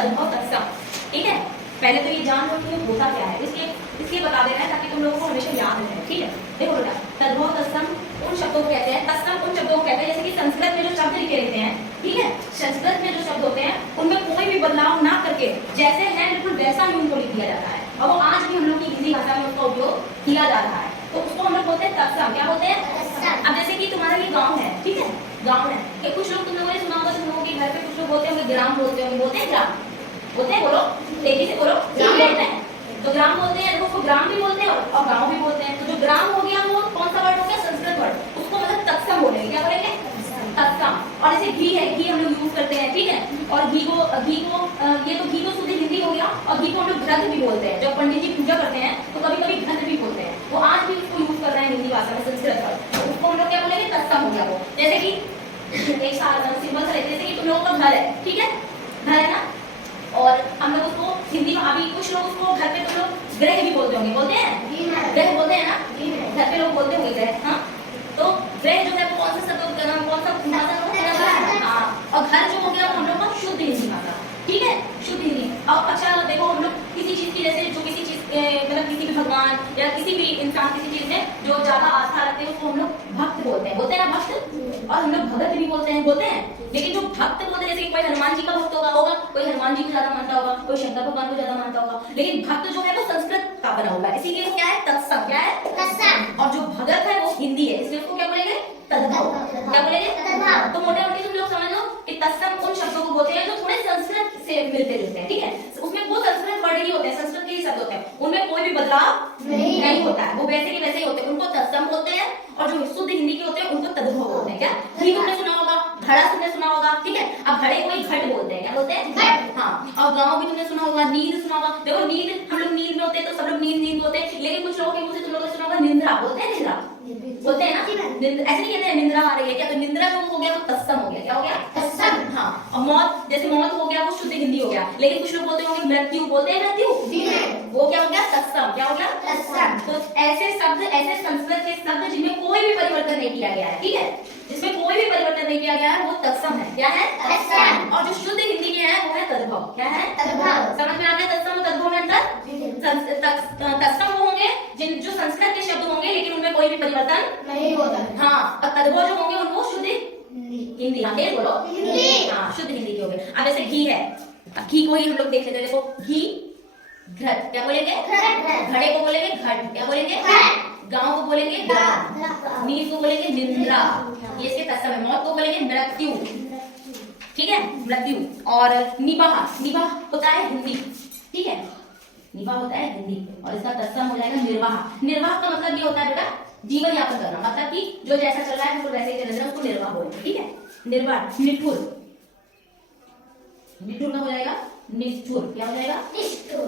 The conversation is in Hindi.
तद्भव तत्सम। ठीक है, पहले तो ये जान लो कि होता क्या है, इसलिए बता दे रहे हैं ताकि तुम लोगों को हमेशा याद रहे। ठीक है, देखो बेटा, तद्भव तत्सम उन शब्दों को कहते हैं, तत्सम उन शब्दों को कहते हैं जैसे कि संस्कृत में जो शब्द लिखे रहते हैं, ठीक है, संस्कृत में जो शब्द होते हैं उनमें कोई भी बदलाव ना करके जैसे है बिल्कुल वैसा ही उनको लिख दिया जाता है, और वो आज भी हम लोग की हिंदी भाषा में उसका उपयोग किया जा रहा है। तो उसको हम लोग बोलते हैं तत्सम। क्या बोलते हैं? अब जैसे कि तुम्हारा ये गाँव है, ठीक है, गाँव है, कि कुछ लोग तुम लोगों ने सुना होगा, तुम लोगों के घर पे कुछ लोग बोलते होंगे ग्राम, बोलते होंगे, बोलते हैं ग्राम, बोलते हैं, बोलो तेजी से बोलो, ग्राम बोलते हैं। तो ग्राम बोलते हैं, उसको ग्राम भी बोलते हैं और गांव भी बोलते हैं। तो जो ग्राम हो गया वो कौन सा वर्ड हो गया? संस्कृत वर्ड, उसको मतलब तत्सम बोलेंगे। क्या बोलेंगे? तत्सम। और जैसे घी है, घी हम लोग यूज करते हैं, ठीक है, और घी को ये तो घी तो शुद्ध हिंदी हो गया, और घी को हम लोग घृत भी बोलते हैं। जब पंडित जी पूजा करते हैं तो कभी कभी घृत भी बोलते हैं, वो आज भी उसको यूज कर रहे हैं हिंदी भाषा में, संस्कृत वर्ड, तो उसको हम लोग क्या बोलेंगे? तत्सम हो गया वो। जैसे कि एक सिंपल सा, जैसे कि तुम लोगों का घर है, ठीक है, घर है ना, और हम लोग उसको हिंदी में, अभी कुछ लोग उसको घर पे तुम लोग ग्रह भी बोलते होंगे, बोलते हैं ग्रह, बोलते हैं ना, घर पे लोग बोलते होंगे ग्रह। हाँ, तो ग्रह जो है वो कौन सा शब्द, कौन सा भाषा है? हाँ, और घर जो हो गया वो हम लोग का शुद्ध हिंदी भाषा, ठीक है, शुद्ध हिंदी। और अच्छा देखो, हम लोग किसी चीज की, जैसे जो किसी चीज मतलब किसी भी भगवान या किसी भी इंसान किसी चीज में जो ज्यादा आस्था रखते हैं उसको हम लोग भक्त बोलते हैं, बोलते हैं ना भक्त, और हम लोग भगत भी बोलते हैं, बोलते हैं। लेकिन जो भक्त बोलते हैं, जैसे कि कोई हनुमान जी का भक्त होगा, कोई हनुमान जी को ज्यादा मानता होगा, कोई शंकर भगवान को ज्यादा मानता होगा, लेकिन भक्त जो है वो संस्कृत का बना होगा, इसीलिए वो क्या है? तत्सम। क्या है? तत्सम। और जो भगत है वो हिंदी है, इसलिए उसको क्या बोलेंगे? तद्भव। क्या बोलेंगे? तद्भव। तो मोटे मोटे तुम लोग समझ लो कि तत्सम उन शब्दों को बोलते हैं जो थोड़े संस्कृत से मिलते जुलते हैं, ठीक है, उसमें वो संस्कृत वर्ड ही होते हैं, संस्कृत के ही शब्द होते हैं, उनमें कोई भी बदलाव नहीं होता है, वो वैसे के वैसे ही होते हैं, उनको तत्सम बोलते हैं। और जो शुद्ध हिंदी के होते हैं उनको तद्भव बोलते हैं। क्या? घी तुमने सुना होगा, घड़ा तुमने सुना होगा, ठीक है, अब घड़े को ही घट बोलते हैं। क्या बोलते हैं? घट। हाँ, और गाँव भी तुमने सुना होगा, नींद सुना होगा। देखो नींद, हम लोग नींद में होते हैं तो सब लोग नींद नींद बोलते हैं, लेकिन कुछ लोगों के मुंह से तुम लोगों ने सुना होगा निंद्रा, बोलते हैं निंद्रा, बोलते हैं ना, ऐसे नहीं कहते हैं निंद्रा आ रही है क्या, तो निंद्रा जो हो गया वो तत्सम हो गया। क्या हो गया? तत्सम। हाँ, और मौत, जैसे मौत हो गया वो शुद्ध हिंदी हो गया, लेकिन कुछ लोग बोलते होंगे मृत्यु, बोलते हैं मृत्यु, वो क्या हो गया? तत्सम। क्या हो गया? तत्सम। तो ऐसे शब्द, ऐसे संस्कृत के शब्द जिनमें कोई भी परिवर्तन नहीं किया गया है, ठीक है, जिसमें कोई भी परिवर्तन नहीं किया गया है वो तत्सम है। क्या है? तत्सम। और जो शुद्ध हिंदी के हैं वो है तद्भव। क्या है? तद्भव। समझ में आ गया तत्सम और तद्भव में अंतर? तत्सम वो होंगे जिन जो संस्कृत के शब्द होंगे लेकिन उनमें कोई भी परिवर्तन नहीं होता। हाँ, और तद्भव जो होंगे उनको शुद्ध हिंदी। हाँ, बोलो हिंदी। हाँ, शुद्ध हिंदी के हो गए। अब जैसे घी है, अब घी को ही हम लोग देख लेते हैं। देखो घी, घृत। क्या बोलेंगे? घड़े को बोलेंगे घट। क्या बोलेंगे? गांव को बोलेंगे ग्राम, नींद को बोलेंगे निंद्रा, ये इसके तत्सम है। मौत को बोलेंगे मृत्यु, ठीक है, मृत्यु। और निबाह, निबाह होता है हिंदी, ठीक है, निबाह होता है हिंदी, और इसका तत्सम हो जाएगा निर्वाह। निर्वाह का मतलब ये होता है बेटा जीवन यापन करना, मतलब कि जो जैसा चल रहा है वो वैसे ही चल रहा है, उसको निर्वाह बोलेंगे, ठीक है। निर्वाह, निठुर, निठुर का हो जाएगा निष्ठुर। क्या हो जाएगा? निष्ठुर।